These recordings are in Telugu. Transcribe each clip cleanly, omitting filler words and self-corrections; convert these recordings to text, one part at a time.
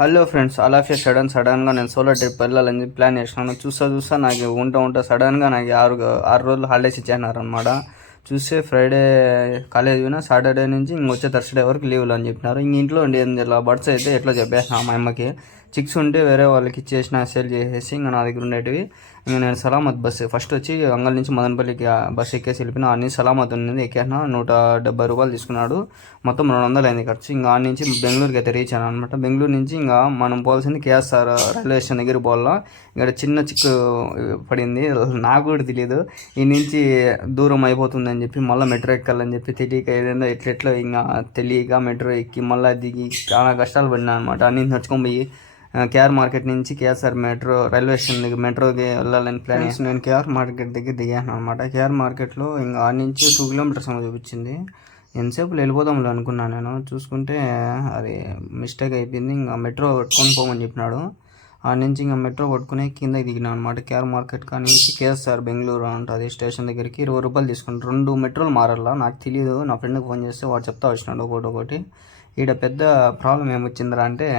హలో ఫ్రెండ్స్, అలా సడన్గా నేను సోలో ట్రిప్ వెళ్ళాలని చెప్పి ప్లాన్ చేసినాను. చూస్తా నాకు ఉంటా సడన్గా నాకు ఆరు రోజులు హాలిడేస్ ఇచ్చేసినారనమాట. చూస్తే ఫ్రైడే కాలేజ్ పోయినా, సాటర్డే నుంచి వచ్చే థర్స్డే వరకు లీవ్లు అని చెప్పినారు. ఇంట్లో ఉండి ఇలా బర్డ్స్ అయితే ఎట్లా చెప్పేసిన మా అమ్మకి. చిక్స్ ఉంటే వేరే వాళ్ళకి ఇచ్చేసిన, సేల్ చేసేసి ఇంకా నా దగ్గర ఉండేటివి. ఇంకా నేను సలామత్ బస్సు ఫస్ట్ వచ్చి అంగల్ నుంచి మదనపల్లికి బస్సు ఎక్కేసి వెళ్ళిపోయిన. అన్ని సలామత్ ఉంది, ఎక్కేసిన. 170 రూపాయలు తీసుకున్నాడు. మొత్తం 200 అయింది ఖర్చు. ఇంకా ఆ నుంచి బెంగళూరుకి అయితే రీచ్ అయ్యాను అనమాట. బెంగళూరు నుంచి ఇంకా మనం పోవాల్సింది కేఎస్ఆర్ రైల్వే స్టేషన్ దగ్గర పోవాలా. ఇక్కడ చిన్న చిక్కు పడింది, నాకు కూడా తెలియదు. ఈ నుంచి దూరం అయిపోతుందని చెప్పి మళ్ళీ మెట్రో ఎక్కాలని చెప్పి తెలియక ఏదైనా ఎట్లెట్లో ఇంకా తెలియక మెట్రో ఎక్కి మళ్ళీ దిగి చాలా కష్టాలు పడినా అనమాట. అన్ని నడుచుకొని పోయి కేఆర్ మార్కెట్ నుంచి కేఎస్ఆర్ మెట్రో రైల్వే స్టేషన్ దగ్గర మెట్రోకి వెళ్ళాలని ప్లాన్ చేసి నేను కేఆర్ మార్కెట్ దగ్గర దిగాను అనమాట. కేఆర్ మార్కెట్లో ఇంకా ఆ నుంచి 2 కిలోమీటర్స్ అని చూపించింది. ఎంతసేపు వెళ్ళిపోదాంలే అనుకున్నాను. నేను చూసుకుంటే అది మిస్టేక్ అయిపోయింది. ఇంకా మెట్రో పట్టుకొని పోమని చెప్పినాడు. ఆ నుంచి ఇంకా మెట్రో పట్టుకుని కిందకి దిగినా అనమాట. కేఆర్ మార్కెట్ కా నుంచి కేఎస్ఆర్ బెంగళూరు ఉంటుంది స్టేషన్ దగ్గరికి 20 రూపాయలు తీసుకుంటాను. 2 మెట్రోలు మారాలా, నాకు తెలియదు. నా ఫ్రెండ్కి ఫోన్ చేస్తే వాడు చెప్తా వచ్చినాడు ఒకటి. ఈడ పెద్ద ప్రాబ్లం ఏమొచ్చిందిరా అంటే,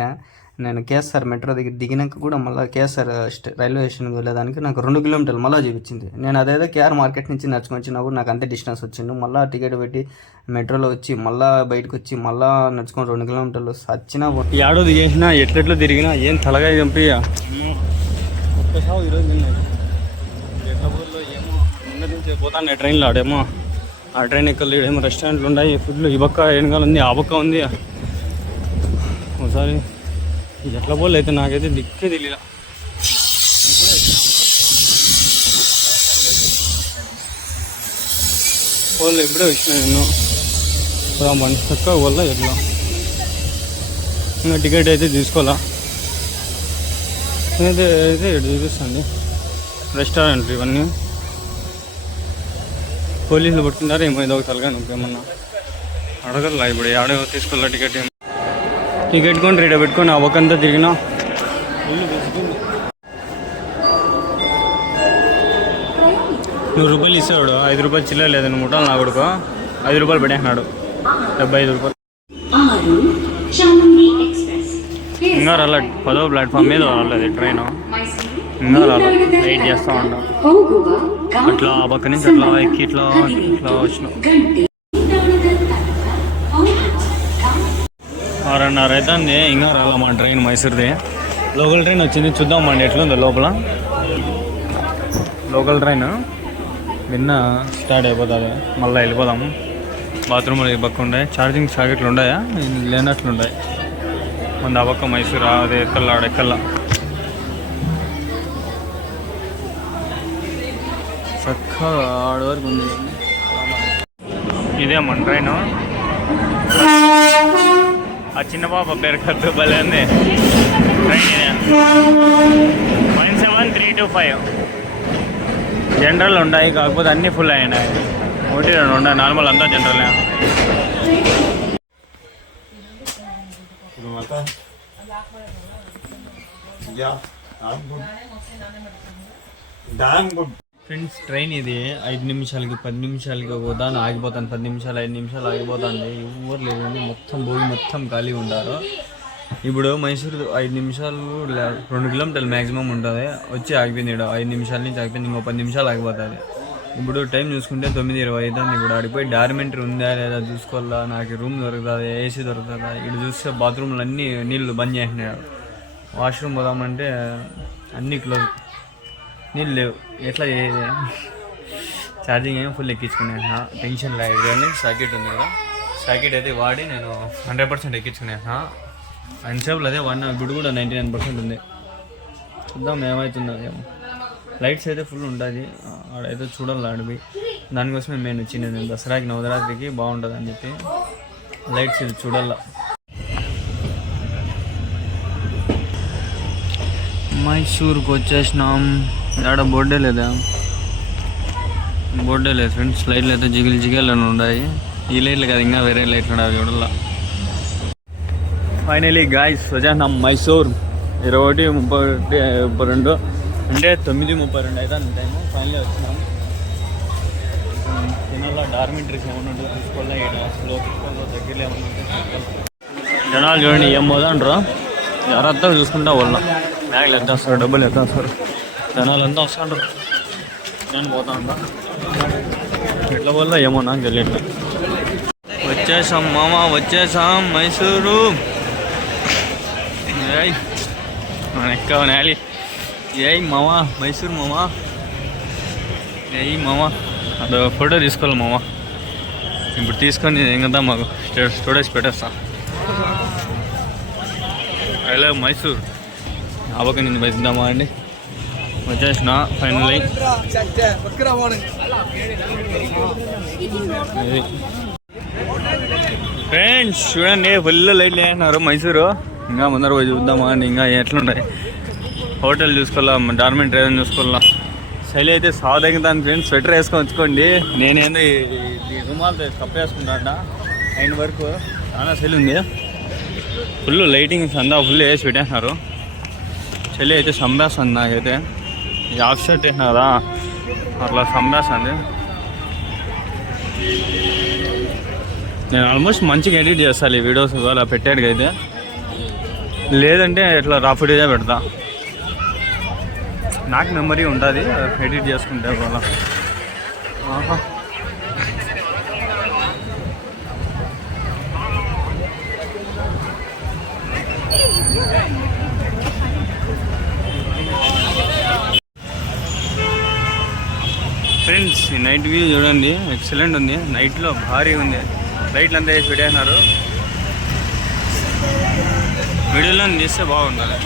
నేను కేఎస్ఆర్ మెట్రో దగ్గర దిగినాక కూడా మళ్ళీ కేఎస్ఆర్ రైల్వే స్టేషన్కి వెళ్ళేదానికి నాకు 2 కిలోమీటర్లు మళ్ళీ చూపించింది. నేను అదేదో కేఆర్ మార్కెట్ నుంచి నడుచుకొని వచ్చినప్పుడు నాకు అంతే డిస్టెన్స్ వచ్చింది. మళ్ళీ టికెట్ పెట్టి మెట్రోలో వచ్చి మళ్ళీ బయటకు వచ్చి మళ్ళీ నడుచుకొని 2 కిలోమీటర్లు వచ్చినా ఏడో దిగేసినా ఎట్లెట్లో తిరిగినా ఏం తలగా చంపి ఒక్కసారి ఈరోజు ఎట్లబోల్లో ఏమో ముందు నుంచి పోతాను ట్రైన్లో. ఆడేమో ఆ ట్రైన్ ఎక్కలేడేమో రెస్టారెంట్లు ఉన్నాయి ఫుడ్. ఈ పక్క వెనకాల ఉంది, ఆ పక్క ఉంది. ఒకసారి ఎట్లా పోలే అయితే నాకైతే దిక్కే తెలియదు. పోలే ఇప్పుడే వచ్చినా నేను. మంచి చక్కగా పోలే ఎట్లా. ఇంకా టికెట్ అయితే తీసుకోవాలా. అయితే చూపిస్తాండి రెస్టారెంట్లు ఇవన్నీ. పోలీసులు పట్టుకుంటారు ఏమో, ఏదో ఒక తలగా నువ్వేమన్నా అడగల. ఇప్పుడు ఆడే తీసుకోవాలా టికెట్. టికెట్ కొని రీడ పెట్టుకొని ఆ ఒకంతా తిరిగినా ₹100 ఇస్తాడు. 5 రూపాయలు చిల్లర లేదని ముట్టాలి నా కొడుకు. 5 రూపాయలు పెట్టేసినాడు. 75 రూపాయలు. ఇంకా రాలే, 10వ ప్లాట్ఫామ్ మీద రాలేదు ట్రైన్. ఇంకా రాలేదు, వెయిట్ చేస్తూ ఉంటాం. అట్లా ఆ పక్క నుంచి అట్లా ఎక్కి ఇట్లా వచ్చినాం. 6:30 అవుతుంది. ఇంకా రాలా మా ట్రైన్ మైసూర్ది. లోకల్ ట్రైన్ వచ్చింది, చూద్దామండి ఎట్లుందో లోపల. లోకల్ ట్రైన్ నిన్న స్టార్ట్ అయిపోతుంది. మళ్ళీ వెళ్ళిపోదాము. బాత్రూమ్లు ఈ పక్క ఉన్నాయి. ఛార్జింగ్ సాకెట్లు ఉన్నాయా లేనట్లున్నాయి. మన ఆ పక్క మైసూర్ అది ఎక్కల్లా ఆడెక్కల్లా. చక్కగా ఆడ వరకు ఉంది. ఇదే మన ట్రైను. ఆ చిన్న పాప పేరు కద్దు భలే ఉంది. ట్రైన్ 17325 జనరల్ ఉన్నాయి, కాకపోతే అన్నీ ఫుల్ అయినాయి. 1-2 ఉన్నాయి, నార్మల్ అంతా జనరల్. ఫ్రెండ్స్, ట్రైన్ ఇది 5 నిమిషాలకి 10 నిమిషాలకి పోతాను, ఆగిపోతాను. 10 నిమిషాలు 5 నిమిషాలు ఆగిపోతాను. ఊరు లేదు, మొత్తం భూమి మొత్తం ఖాళీ ఉంటారు. ఇప్పుడు మైసూరు 5 నిమిషాలు 2 కిలోమీటర్లు మ్యాక్సిమం ఉంటుంది. వచ్చి ఆగిపోయింది. 5 నిమిషాల నుంచి ఆగిపోయింది. ఇంకో 10 నిమిషాలు ఆగిపోతుంది. ఇప్పుడు టైం చూసుకుంటే 9:20 అవుతుంది. ఇప్పుడు ఆడిపోయి డార్మెంటరీ ఉందా లేదా చూసుకోవాలా. నాకు రూమ్ దొరుకుతుంది, ఏసీ దొరుకుతుందా. ఇక్కడ చూస్తే బాత్రూమ్లు అన్నీ నీళ్ళు బంద్ చేసినాడు. వాష్రూమ్ పోదామంటే అన్నీ క్లోజ్, నీళ్ళు లేవు. ఎట్లా చేయాలి. ఛార్జింగ్ ఏమో ఫుల్ ఎక్కించుకునేసా. టెన్షన్ లేదు కానీ సాకెట్ ఉంది కదా, సాకెట్ అయితే వాడి నేను 100% ఎక్కించుకునేసా. అన్సేపులు అదే 1 ఇప్పుడు కూడా 99% ఉంది. చూద్దాం ఏమవుతుందో ఏమో. లైట్స్ అయితే ఫుల్ ఉంటుంది. ఆడైతే చూడాలి ఆడిపోయి. దానికోసమే మేము వచ్చింది. నేను దసరాకి నవరాత్రికి బాగుంటుంది అని చెప్పి లైట్స్ ఇది చూడాల. మైసూర్కి వచ్చేసినాం. ఆడ బోర్డే లేదా, బోర్డే లేదు ఫ్రెండ్స్. లైట్లు అయితే జిగిలు అని ఉన్నాయి. ఈ లైట్లు కదా, ఇంకా వేరే లైట్లు ఉన్నాయి చూడాల. ఫైనలీ గాయ్స్ వచ్చేసినాం మైసూర్. 21:32 అంటే 9:32 అవుతుంది టైము. ఫైనలీ వచ్చినాం. తినాల డార్మెంటరీస్ ఏమన్నా ఉంటే చూసుకోవాలా. ఇక్కడ స్లో తీసుకోవాలి, దగ్గరలో ఏమన్నా ఉంటే జనాలు చూడండి ఏం పోదంటారు. ఎవరంతా చూసుకుంటా వాళ్ళం బ్యాగులు ఎంత వస్తారు, డబ్బులు ఎంత వస్తారు, జనాలు ఎంత వస్తుంటారు. నేను పోతా ఉంటా ఎట్ల వల్ల ఏమో నాకు తెలియట్లేదు. వచ్చేసాం మామ, వచ్చేసాం మైసూరు. ఎక్కువ నేలి ఏయ్ మామ, మైసూరు మామ. ఏయ్ మామ, అది ఫోటో తీసుకోవాలి మామ. ఇప్పుడు తీసుకొని ఇంకా మాకు స్టోరేజ్ పెట్టేస్తా. I love Mysore. అవక నుంచి బయలుదామా అండి. వచ్చేసిన ఫైనల్లీ. ఫ్రెండ్స్ చూడండి, ఫుల్ లైట్లు వేసినారు మైసూరు. ఇంకా ముందర పోయి చూద్దామా అండి, ఇంకా ఎట్లుంటాయి. హోటల్ చూసుకోవాలా, డార్మెంటరీ ఏదైనా చూసుకోవాలా. చలి అయితే సాదగితాను ఫ్రెండ్స్. స్వెటర్ వేసుకొని వచ్చుకోండి. నేనేందో ఈ రుమాలతో కప్పేసుకుంటా. అయిన వరకు చాలా చలి ఉంది. ఫుల్ లైటింగ్స్ అంతా ఫుల్ వేసి పెట్టేసినారు. చలి అయితే సంబేస్తుంది నాకైతే. ఈ ఆఫ్ షర్ట్ వేసినా కదా, అట్లా సంబేస్తుంది. నేను ఆల్మోస్ట్ మంచిగా ఎడిట్ చేస్తాను ఈ వీడియోస్ అలా పెట్టాడు అయితే. లేదంటే ఇట్లా రఫ్ డేజే పెడతా. నాకు మెమరీ ఉంటుంది ఎడిట్ చేసుకుంటే వాళ్ళ. ఆహా, ఫ్రెండ్స్ ఈ నైట్ వ్యూ చూడండి, ఎక్సలెంట్ ఉంది. నైట్లో భారీ ఉంది. లైట్లు అంతా వేసి పెట్టేసినారు. వీడియోలో తీస్తే బాగుండాలి.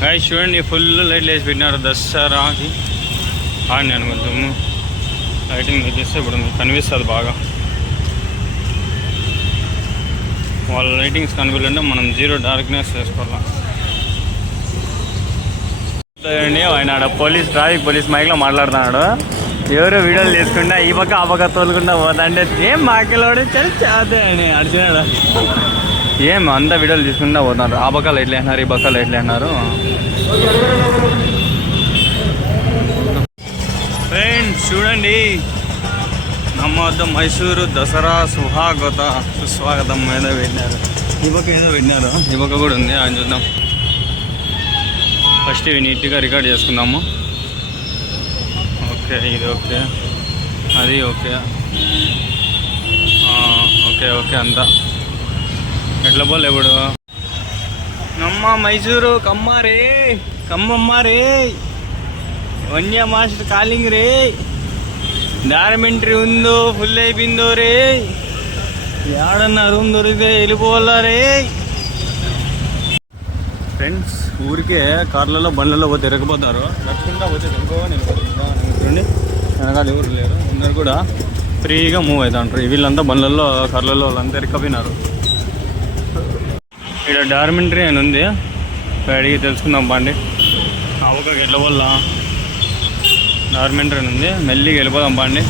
గాయ్స్ చూడండి, ఫుల్ లైట్లు వేసి పెట్టినారు దసరాకి. నేను కొంచెం లైటింగ్ చేస్తే ఇప్పుడు మీకు కనిపిస్తుంది బాగా. వాళ్ళ లైటింగ్స్ కనిపించాలంటే మనం జీరో డార్క్నెస్ చేసుకోవాలి. ఆయన ఆడ ట్రాఫిక్ పోలీస్ మైక్లో మాట్లాడుతున్నాడు. ఎవరు వీడియోలు తీసుకుంటా ఈ పక్క ఆ పక్క తోలుకుంటా పోతా అంటే ఏం మాకెళ్ళాడు చదే అని అడిచినాడు. ఏం అంతా వీడియోలు తీసుకుంటా పోతున్నారు. ఆ పక్క లైట్లు వేసినారు, ఈ పక్క లైట్లు వేసినారు. ఫ్రెండ్స్ చూడండి, ನಮ್ಮ వద్ద మైసూరు దసరా సుస్వాగతం ఏదో పెట్టినారు. ఈ పక్క ఏదో పెట్టినారు, ఈ పక్క కూడా ఉంది. ఆయన చూద్దాం. ఫస్ట్ ఇవి నీట్గా రికార్డ్ చేసుకుందాము. ఓకే, ఇది ఓకే, అది ఓకే, ఓకే ఓకే అంతా ఎట్లా పోలే ఇప్పుడు. ನಮ್ಮ మైసూరు కమ్మమ్మ రే వన్య మాస్టర్ కాలింగ్ రే. డార్మెంటరీ ఉందో ఫుల్ అయిపోయిందో రే. ఏడన్నా రూమ్ దొరికితే వెళ్ళిపోవాలా రే. ఫ్రెండ్స్ ఊరికే కార్లలో బండ్లలో పోతే తిరగపోతారు. నడుచుకుంటా పోతే చూడండి, వెనకాల ఎవరు లేరు. అందరు కూడా ఫ్రీగా మూవ్ అవుతా ఉంటారు. వీళ్ళంతా బండ్లలో కార్లలో వాళ్ళంతా ఎరకపోయినారు. ఇక్కడ డార్మెంటరీ అని ఉంది, అడిగి తెలుసుకుందాం బాండి. ఒక గెట్ల వల్ల డార్మెంటరీ అని ఉంది, మెల్లిగా వెళ్ళిపోదాం బాండి.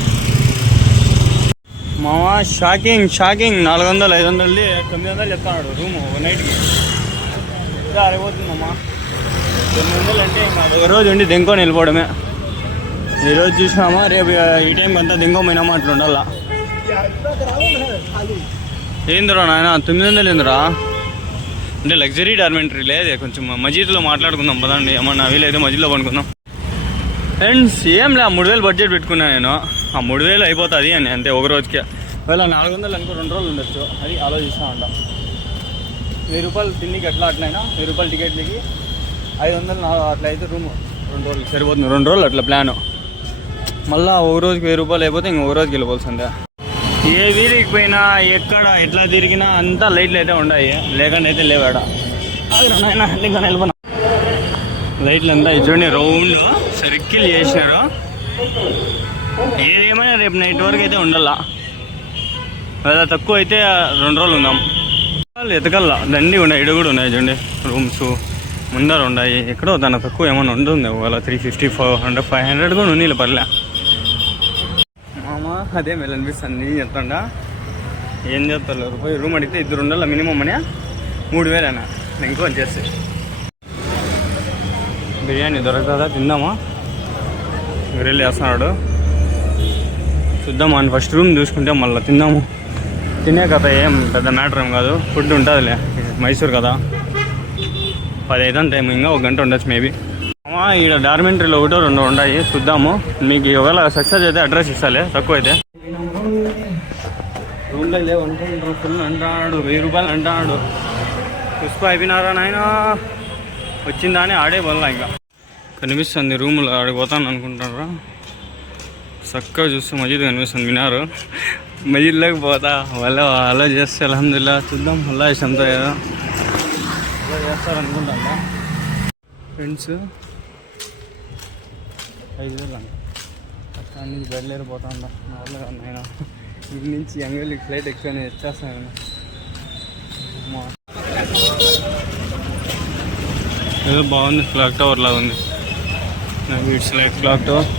మామా షాకింగ్ 400 500 900 చెప్తాడు రూము ఒక నైట్కి. అరిపోతుందమ్మా. 900 అంటే ఒక రోజు ఉండి దింకొని వెళ్ళిపోవడమే. ఈరోజు చూసినామా, రేపు ఈ టైంకి అంతా దింకోపోయినామా, అట్లా ఉండాలా. ఏందిరా నాయన 900 ఏందిరా అంటే లగ్జరీ డార్మెంటరీ లేదే. కొంచెం మజీద్లో మాట్లాడుకుందాం పదండి. ఏమన్నా వీలైతే మజీద్లో పనుకుందాం. ఫ్రెండ్స్ ఏం లే, 3000 బడ్జెట్ పెట్టుకున్నాను నేను. ఆ 3000 అయిపోతుంది అని అంతే ఒక రోజుకే. ఒకవేళ 400 అనుకో 2 రోజులు ఉండొచ్చు. అది ఆలోచిస్తూ ఉంటాం. 1000 రూపాయలు తిండికి ఎట్లా అట్లయినా 1000 రూపాయలు టికెట్లకి 500 అట్లా అయితే రూమ్ 2 రోజులు సరిపోతుంది. 2 రోజులు అట్లా ప్లాను. మళ్ళీ ఒక రోజుకి 1000 రూపాయలు అయిపోతే ఇంకొక రోజుకి వెళ్ళిపోవాల్సిందే. ఏ వీధికి పోయినా ఎక్కడ ఎట్లా తిరిగినా అంతా లైట్లు అయితే ఉన్నాయి, లేకుండా అయితే లేవాడ. ఇంకా వెళ్ళిపోయినా లైట్లు అంతా చూడండి, రౌండ్ సర్కిల్ చేసినారు. ఏదేమైనా రేపు నైట్ వరకు అయితే ఉండాలా. లేదా తక్కువ అయితే 2 రోజులు ఉందాం. ఎతకల్లా దండి ఉన్నాయి, ఇడ కూడా ఉన్నాయి చూడండి రూమ్స్ ముందర ఉన్నాయి. ఎక్కడో దాని తక్కువ ఏమైనా ఉంటుంది. ఒకవేళ 350 400 500 కూడా ఉంది పర్లే. మామ అదే మేలు అనిపిస్తుంది చెప్తాండా. ఏం చేస్తారు పోయి రూమ్ అడిగితే 2 ఉండాలి మినిమం అని 3000 అయినా ఇంకో చేస్తే. బిర్యానీ దొరకదా, తిందామా? గ్రిల్ వేస్తున్నాడు, చూద్దామా అని ఫస్ట్ రూమ్ చూసుకుంటే మళ్ళీ తిందాము. తినే కథ ఏం పెద్ద మ్యాటర్ ఏం కాదు, ఫుడ్ ఉంటుందిలే, మైసూర్ కదా. 10 అవుతుంది టైం, ఇంకా 1 గంట ఉండొచ్చు మేబీ. ఈడ డార్మెంటరీలో 1-2 ఉన్నాయి, చూద్దాము. మీకు ఒకవేళ సక్సెస్ అయితే అడ్రస్ ఇస్తాలే, తక్కువ అయితే. రూమ్లో లేవు ఫుల్ అంటాడు, 1000 రూపాయలు అంటాడు. పుష్ప అయిపోయినారా నాయన, వచ్చిందా అని ఆడే వల్ల ఇంకా కనిపిస్తుంది రూములో. ఆడిపోతాను అనుకుంటారా, చక్కగా చూస్తే మజీద్ కనిపిస్తుంది. వినారు మజీద్లోకి పోతా, వాళ్ళు అలా చేస్తే అల్హమ్దుల్లా. చూద్దాం అల్లా ఇష్టంతో ఏదో అలా చేస్తారనుకుంటా ఫ్రెండ్స్. 5,000 అంట, అక్కడి నుంచి బయలుదేరిపోతా ఉందా నార్మల్గా. నేను ఇంటి నుంచి ఎంగళూరుకి ఫ్లైట్ ఎక్కువ వచ్చేస్తాను. ఏదో బాగుంది, క్లాక్ టవర్ లాగా ఉంది. నాకు ఇట్స్ లైక్ క్లాక్ టవర్.